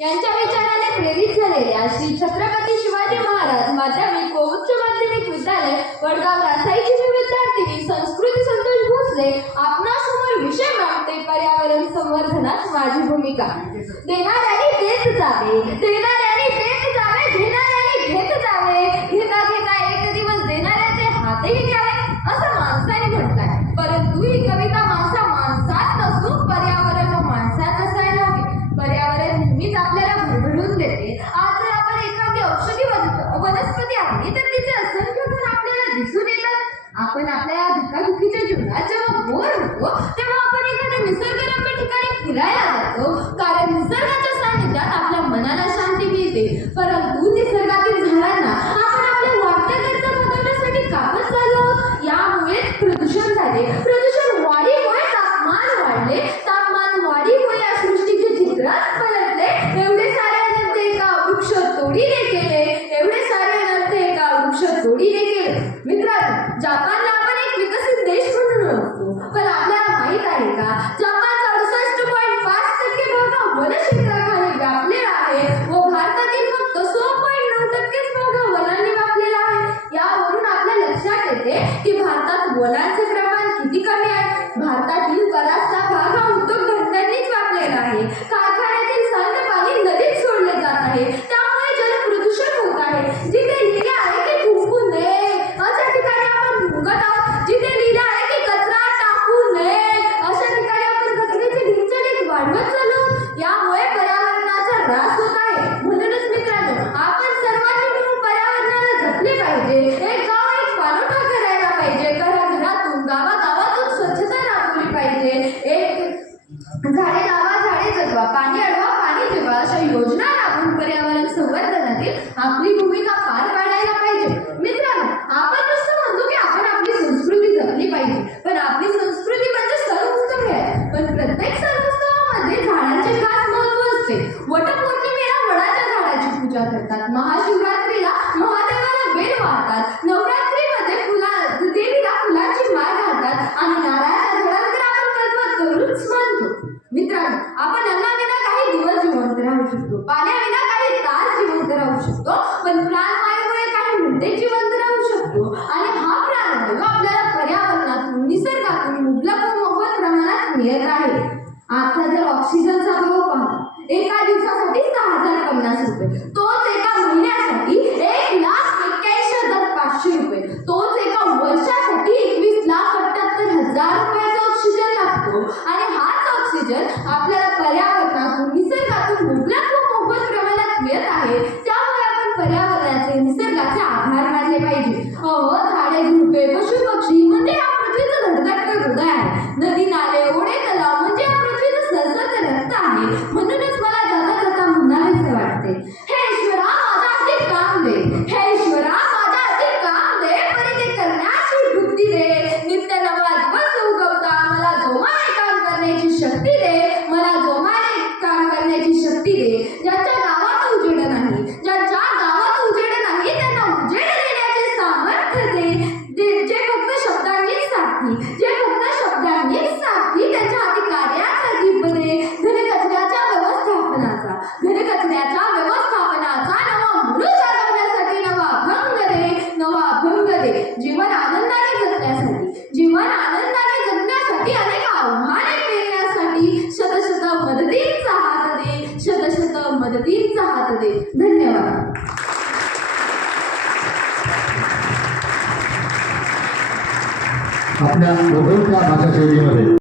यांच्या विचाराने प्रेरित झालेल्या श्री छत्रपती शिवाजी महाराज माध्यमिक व उच्च माध्यमिक विद्यालय वडगाव रासाईची विद्यार्थी विद्यार्थिनी संस्कृती संतोष भोसले आपणासमोर विषय मांडते पर्यावरण संवर्धनात माझी भूमिका. देणाऱ्याने देत जावे देणार आज जर आपण एखादी औषधी वनस्पती आणली तर तिचे असंख्य गुण आपल्याला दिसून येतात आपण आपल्या धकाधुकीच्या जीवनात जेव्हा बोर होतो तेव्हा थोडी तोडीने केले मित्रांनो जपानला आपण एक विकसित देश म्हणून ओळखतो. पण आपल्याला माहीत आहे का जपानचा अडुसष्ट पॉईंट पाच टक्के भाग हा वनक्षेत्राखाली व्यापलेला आहे व भारतातील फक्त सोळा पॉईंट नऊ टक्केच भाग हा वनांनी व्यापलेला आहे. यावरून आपल्या लक्षात येते की भारतात वनांचे प्रमाण किती कमी आहे? भारतातील बराचसा पाहिजे. एक गाव एक पाणवठा करायला पाहिजे. घराघरातून गावागावातून स्वच्छता राबवली पाहिजे. एक झाडे लावा झाडे जगवा पाणी अडवा पाणी जिरवा अशा योजना राबवून पर्यावरण संवर्धनातील आपली भूमिका पार पाडायला पाहिजे. शकतो. पाण्याविना काही तास जिवंत राहू शकतो पण प्राणवायूमुळे काही मिनिटे जिवंत राहू शकतो. आणि हा प्राणवायू आपल्याला पर्यावरणातून निसर्गातून मुबलक मोफत प्रमाणात मिळत आहे. आता जर ऑक्सिजनचा भाव पाहा एका दिवसासाठी सहा हजार पन्नास रुपये. तो आव्हाने पेरण्यासाठी शतशत मदतींचा हात दे शतशत मदतींचा हात दे. धन्यवाद. आपल्या दोघांच्या भाषा शैलीमध्ये